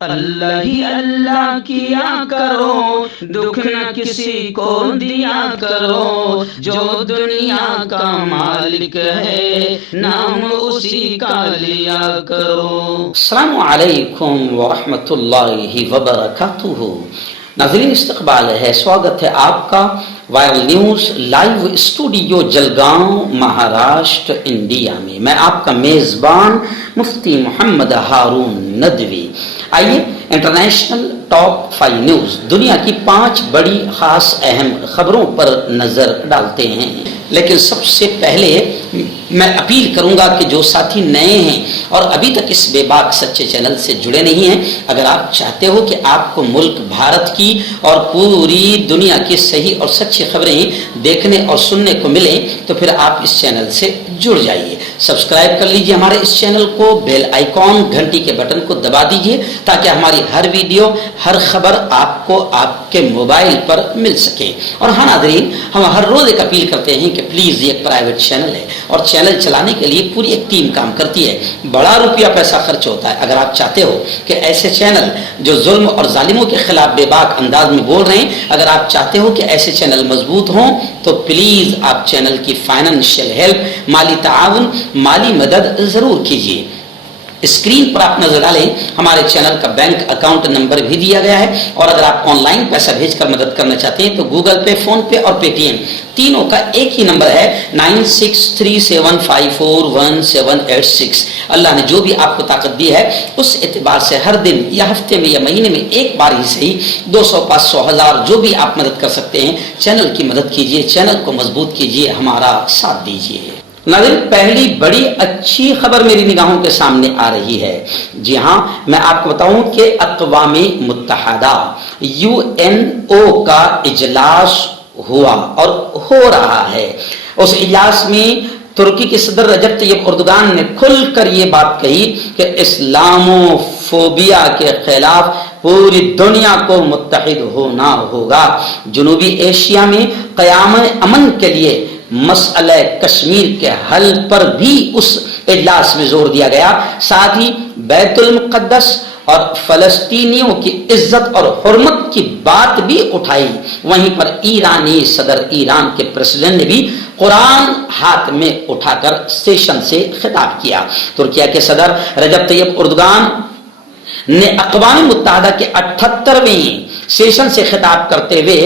اللہ ہی اللہ کیا کرو، دکھ نہ کسی کو دیا کرو، جو دنیا کا مالک ہے نام اسی کا لیا کرو۔ السلام علیکم ورحمۃ اللہ وبرکاتہ۔ ناظرین استقبال ہے، سواگت ہے آپ کا viral news live studio Jalgaon Maharashtra India میں۔ میں آپ کا میزبان مفتی محمد ہارون ندوی۔ آئیے انٹرنیشنل ٹاپ 5 نیوز، دنیا کی 5 بڑی خاص اہم خبروں پر نظر ڈالتے ہیں۔ لیکن سب سے پہلے میں اپیل کروں گا کہ جو ساتھی نئے ہیں اور ابھی تک اس بے باک سچے چینل سے جڑے نہیں ہیں، اگر آپ چاہتے ہو کہ آپ کو ملک بھارت کی اور پوری دنیا کی صحیح اور سچی خبریں دیکھنے اور سننے کو ملیں تو پھر آپ اس چینل سے جڑ جائیے۔ سبسکرائب کر لیجئے ہمارے اس چینل کو، بیل آئیکن گھنٹی کے بٹن کو دبا دیجئے تاکہ ہماری ہر ویڈیو، ہر خبر آپ کو آپ کے موبائل پر مل سکے۔ اور ہاں ناظرین، ہم ہر روز ایک اپیل کرتے ہیں کہ پلیز یہ ایک پرائیویٹ چینل ہے اور چینل چلانے کے لیے پوری ایک ٹیم کام کرتی ہے، بڑا روپیہ پیسہ خرچ ہوتا ہے۔ اگر آپ چاہتے ہو کہ ایسے چینل جو ظلم اور ظالموں کے خلاف بے باک انداز میں بول رہے ہیں، اگر آپ چاہتے ہو کہ ایسے چینل مضبوط ہوں تو پلیز آپ چینل کی فائنینشیل ہیلپ، مالی تعاون، مالی مدد ضرور کیجیے۔ اسکرین پر آپ نظر ڈالیں، ہمارے چینل کا بینک اکاؤنٹ نمبر بھی دیا گیا ہے، اور اگر آپ آن لائن پیسہ بھیج کر مدد کرنا چاہتے ہیں تو گوگل پے، فون پے اور پے ٹی ایم تینوں کا ایک ہی نمبر ہے 9637541786۔ اللہ نے جو بھی آپ کو طاقت دی ہے اس اعتبار سے ہر دن یا ہفتے میں یا مہینے میں ایک بار ہی صحیح 200، 500، 1000 جو بھی آپ مدد کر سکتے ہیں چینل کی مدد کیجیے، چینل کو مضبوط کیجیے، ہمارا ساتھ دیجیے۔ ناظرین، پہلی بڑی اچھی خبر میری نگاہوں کے سامنے آ رہی ہے۔ جی ہاں، میں آپ کو بتاؤں کہ اقوام متحدہ UNO کا اجلاس ہوا اور ہو رہا ہے۔ اس اجلاس میں ترکی کے صدر رجب طیب اردگان نے کھل کر یہ بات کہی کہ اسلامو فوبیا کے خلاف پوری دنیا کو متحد ہونا ہوگا۔ جنوبی ایشیا میں قیام امن کے لیے مسئلہ کشمیر کے حل پر بھی اس اجلاس میں زور دیا گیا، ساتھ ہی بیت المقدس اور فلسطینیوں کی عزت اور حرمت کی بات بھی اٹھائی۔ وہیں پر ایرانی صدر، ایران کے پریزیڈنٹ نے بھی قرآن ہاتھ میں اٹھا کر سیشن سے خطاب کیا۔ ترکیہ کے صدر رجب طیب اردگان نے اقوام متحدہ کے 78ویں سیشن سے خطاب کرتے ہوئے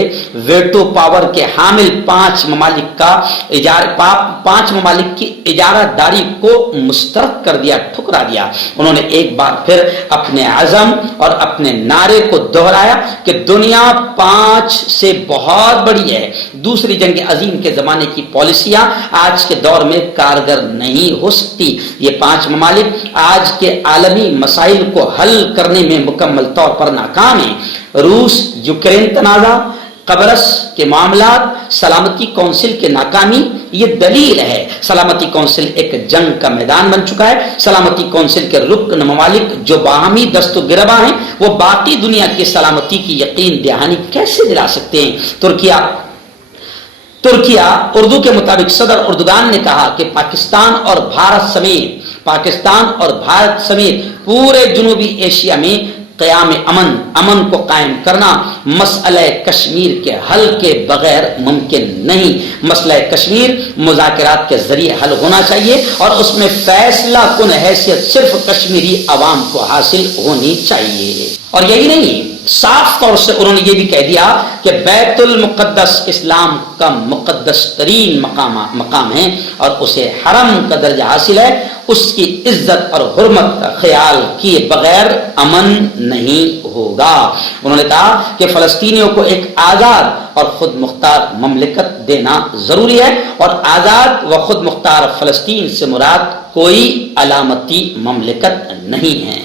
ویٹو پاور کے حامل 5 ممالک کی اجارہ داری کو مسترد کر دیا، ٹھکرا دیا۔ انہوں نے ایک بار پھر اپنے عزم اور اپنے نعرے کو دہرایا کہ دنیا 5 سے بہت بڑی ہے۔ دوسری جنگ عظیم کے زمانے کی پالیسیاں آج کے دور میں کارگر نہیں ہو سکتی۔ یہ 5 ممالک آج کے عالمی مسائل کو حل کرنے میں مکمل طور پر ناکام ہیں۔ روس یوکرین تنازع، قبرص کے معاملات، سلامتی کونسل کے ناکامی، یہ دلیل ہے۔ سلامتی کونسل ایک جنگ کا میدان بن چکا ہے۔ سلامتی کونسل کے رکن ممالک جو باہمی دست و گربا ہیں وہ باقی دنیا کی سلامتی کی یقین دہانی کیسے دلا سکتے ہیں؟ ترکیہ اردو کے مطابق صدر اردگان نے کہا کہ پاکستان اور بھارت سمیت پورے جنوبی ایشیا میں قیام امن کو قائم کرنا مسئلہ کشمیر کے حل کے بغیر ممکن نہیں۔ مسئلہ کشمیر مذاکرات کے ذریعے حل ہونا چاہیے اور اس میں فیصلہ کن حیثیت صرف کشمیری عوام کو حاصل ہونی چاہیے۔ اور یہی نہیں، صاف طور سے انہوں نے یہ بھی کہہ دیا کہ بیت المقدس اسلام کا مقدس ترین مقام ہے اور اسے حرم کا درجہ حاصل ہے۔ اس کی عزت اور حرمت کا خیال کیے بغیر امن نہیں ہوگا۔ انہوں نے کہا کہ فلسطینیوں کو ایک آزاد اور خود مختار مملکت دینا ضروری ہے، اور آزاد و خود مختار فلسطین سے مراد کوئی علامتی مملکت نہیں ہے۔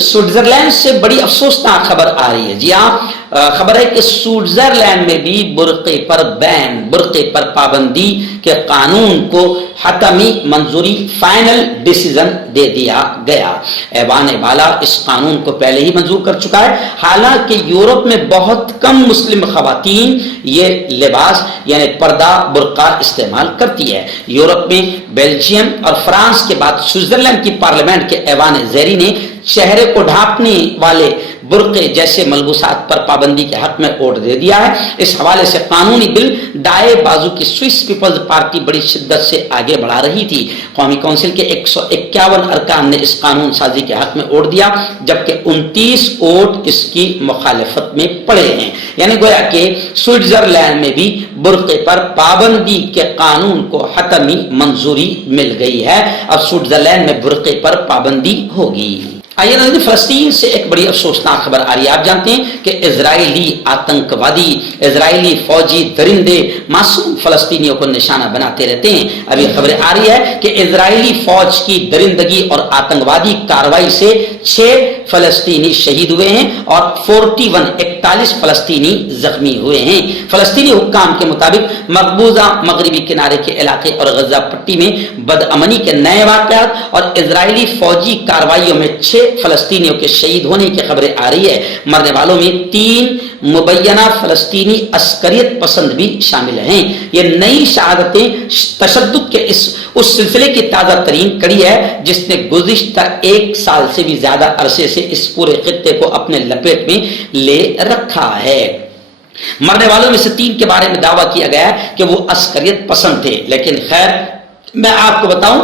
سوئٹزرلینڈ سے بڑی افسوسناک خبر آ رہی ہے۔ جی ہاں، خبر ہے کہ سوئٹزرلینڈ میں بھی برقعے پر بین، برقعے پر پابندی کے قانون کو حتمی منظوری، فائنل ڈیسیزن دے دیا گیا۔ ایوان بالا اس قانون کو پہلے ہی منظور کر چکا ہے، حالانکہ یورپ میں بہت کم مسلم خواتین یہ لباس یعنی پردہ برقع استعمال کرتی ہے۔ یورپ میں بیلجیم اور فرانس کے بعد سوئٹزرلینڈ کی پارلیمنٹ کے ایوان زیری نے چہرے کو ڈھانپنے والے برقعے جیسے ملبوسات پر پابندی کے حق میں ووٹ دے دیا ہے۔ اس حوالے سے قانونی بل دائیں بازو کی سوئس پیپلز پارٹی بڑی شدت سے آگے بڑھا رہی تھی۔ قومی کونسل کے 151 ارکان نے اس قانون سازی کے حق میں ووٹ دیا، جبکہ 29 ووٹ اس کی مخالفت میں پڑے ہیں۔ یعنی گویا کہ سوئٹزرلینڈ میں بھی برقعے پر پابندی کے قانون کو حتمی منظوری مل گئی ہے۔ اب سوئٹزرلینڈ میں برقعے پر پابندی ہوگی۔ آئیے ناظرین، فلسطین سے ایک بڑی افسوسناک خبر آ رہی ہے۔ آپ جانتے ہیں کہ اسرائیلی آتنکوادی، اسرائیلی فوجی درندے معصوم فلسطینیوں کو نشانہ بناتے رہتے ہیں۔ ابھی خبریں آ رہی ہے کہ اسرائیلی فوج کی درندگی اور آتنکوادی کارروائی سے 6 فلسطینی شہید ہوئے ہیں اور 41 فلسطینی زخمی ہوئے ہیں۔ فلسطینی حکام کے مطابق مقبوضہ مغربی کنارے کے علاقے اور غزہ پٹی میں بدامنی کے نئے واقعات اور اسرائیلی فوجی کارروائیوں میں 6 فلسطینیوں کے شہید ہونے کی خبریں آ رہی ہے۔ مرنے والوں میں 3 مبینہ فلسطینی عسکریت پسند بھی شامل ہیں۔ یہ نئی شہادتیں تشدد کے اس سلسلے کی تازہ ترین کڑی ہے جس نے گزشتہ 1 سال سے بھی زیادہ عرصے سے اس پورے خطے کو اپنے لپیٹ میں لے رکھا ہے۔ مرنے والوں میں سے 3 کے بارے میں دعویٰ کیا گیا ہے کہ وہ عسکریت پسند تھے، لیکن خیر میں آپ کو بتاؤں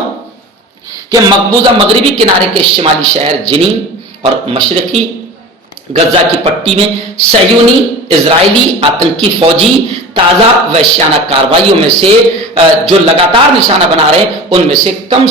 کہ مقبوضہ مغربی کنارے کے شمالی شہر جنین اور مشرقی غزہ کی پٹی میں صہیونی اسرائیلی آتنکی فوجی تازہ وحشیانہ کارروائیوں میں سے جو لگاتار نشانہ بنا رہے ہیں ان میں سے کم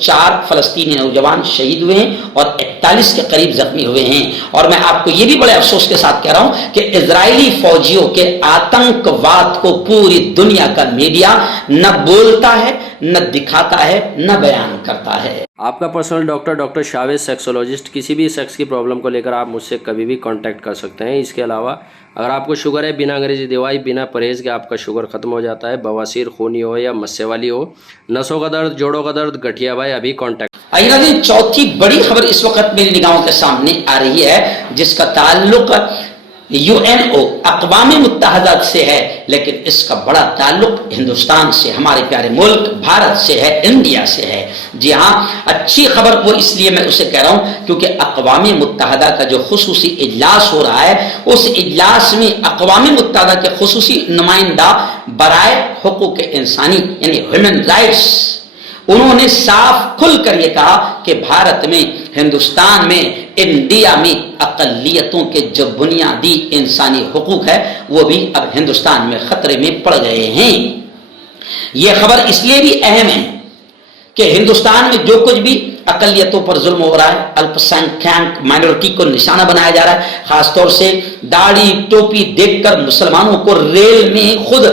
4 فلسطینی نوجوان شہید ہوئے ہیں اور 41 کے قریب زخمی ہوئے ہیں۔ اور میں آپ کو یہ بھی بڑے افسوس کے ساتھ کہہ رہا ہوں کہ اسرائیلی فوجیوں کے آتنکواد کو پوری دنیا کا میڈیا نہ بولتا ہے، نہ دکھاتا ہے، نہ بیان کرتا ہے۔ آپ کا پرسنل ڈاکٹر شاویز سیکسولوجسٹ، کسی بھی سیکس کی پرابلم کو لے کر آپ مجھ سے کبھی بھی کانٹیکٹ کر سکتے ہیں۔ اس کے علاوہ اگر آپ کو شوگر ہے، بنا انگریزی دوائی، بنا پرہیز کے آپ کا شوگر ختم ہو جاتا ہے، بواسیر خونی ہو یا مسے والی ہو، نسوں کا درد، جوڑوں کا درد، گٹھیا بھائی، ابھی کانٹیکٹ۔ آئیے چوتھی بڑی خبر اس وقت میری نگاہوں کے سامنے آ رہی ہے جس کا تعلق UNO اقوام متحدہ سے ہے، لیکن اس کا بڑا تعلق ہندوستان سے، ہمارے پیارے ملک بھارت سے ہے، انڈیا سے ہے۔ جی ہاں، اچھی خبر وہ اس لیے میں اسے کہہ رہا ہوں کیونکہ اقوام متحدہ کا جو خصوصی اجلاس ہو رہا ہے اس اجلاس میں اقوام متحدہ کے خصوصی نمائندہ برائے حقوق انسانی یعنی ہیومن رائٹس، انہوں نے صاف کھل کر یہ کہا کہ بھارت میں، ہندوستان میں، انڈیا میں اقلیتوں کے جو بنیادی انسانی حقوق ہے وہ بھی اب ہندوستان میں خطرے میں پڑ گئے ہیں۔ یہ خبر اس لیے بھی اہم ہے کہ ہندوستان میں جو کچھ بھی اقلیتوں پر ظلم ہو رہا ہے، الپ سنکھیانک مائنورٹی کو نشانہ بنایا جا رہا ہے، خاص طور سے داڑھی ٹوپی دیکھ کر مسلمانوں کو ریل میں خود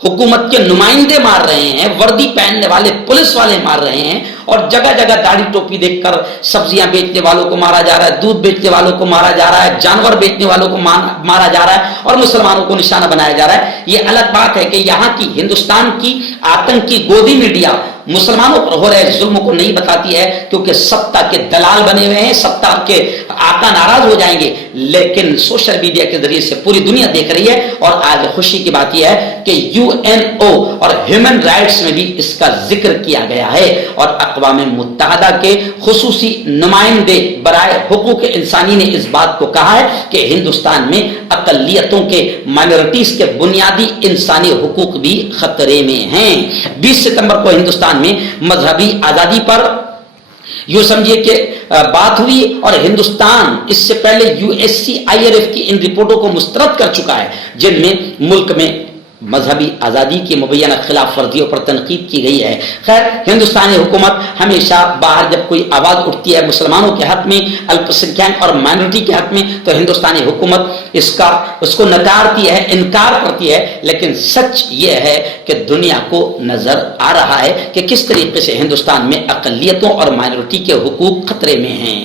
حکومت کے نمائندے مار رہے ہیں، وردی پہننے والے پولیس والے مار رہے ہیں، اور جگہ جگہ داڑھی ٹوپی دیکھ کر سبزیاں بیچنے والوں کو مارا جا رہا ہے، دودھ بیچنے والوں کو مارا جا رہا ہے، جانور بیچنے والوں کو مارا جا رہا ہے اور مسلمانوں کو نشانہ بنایا جا رہا ہے۔ یہ الگ بات ہے کہ یہاں کی ہندوستان کی آتنکی گودی میڈیا مسلمانوں پر ہو رہے ظلم کو نہیں بتاتی ہے کیونکہ ستا کے دلال بنے ہوئے ہیں، ستا کے آقا ناراض ہو جائیں گے، لیکن سوشل میڈیا کے ذریعے سے پوری دنیا دیکھ رہی ہے۔ اور آج خوشی کی بات یہ ہے کہ UNO اور ہیومن رائٹس میں بھی اس کا ذکر کیا گیا ہے اور اقوام متحدہ کے خصوصی نمائندے برائے حقوق انسانی نے اس بات کو کہا ہے کہ ہندوستان میں اقلیتوں کے مائنورٹیز کے بنیادی انسانی حقوق بھی خطرے میں ہیں۔ 20 ستمبر کو ہندوستان میں مذہبی آزادی پر یوں سمجھیے کہ بات ہوئی اور ہندوستان اس سے پہلے USCIRF کی ان رپورٹوں کو مسترد کر چکا ہے جن میں ملک میں مذہبی آزادی کی مبینہ خلاف ورزیوں پر تنقید کی گئی ہے۔ خیر، ہندوستانی حکومت ہمیشہ باہر جب کوئی آواز اٹھتی ہے مسلمانوں کے حق میں، الپ سنکھیانک اور مائنورٹی کے حق میں، تو ہندوستانی حکومت اس کو نکارتی ہے، انکار کرتی ہے، لیکن سچ یہ ہے کہ دنیا کو نظر آ رہا ہے کہ کس طریقے سے ہندوستان میں اقلیتوں اور مائنورٹی کے حقوق خطرے میں ہیں۔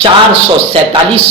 447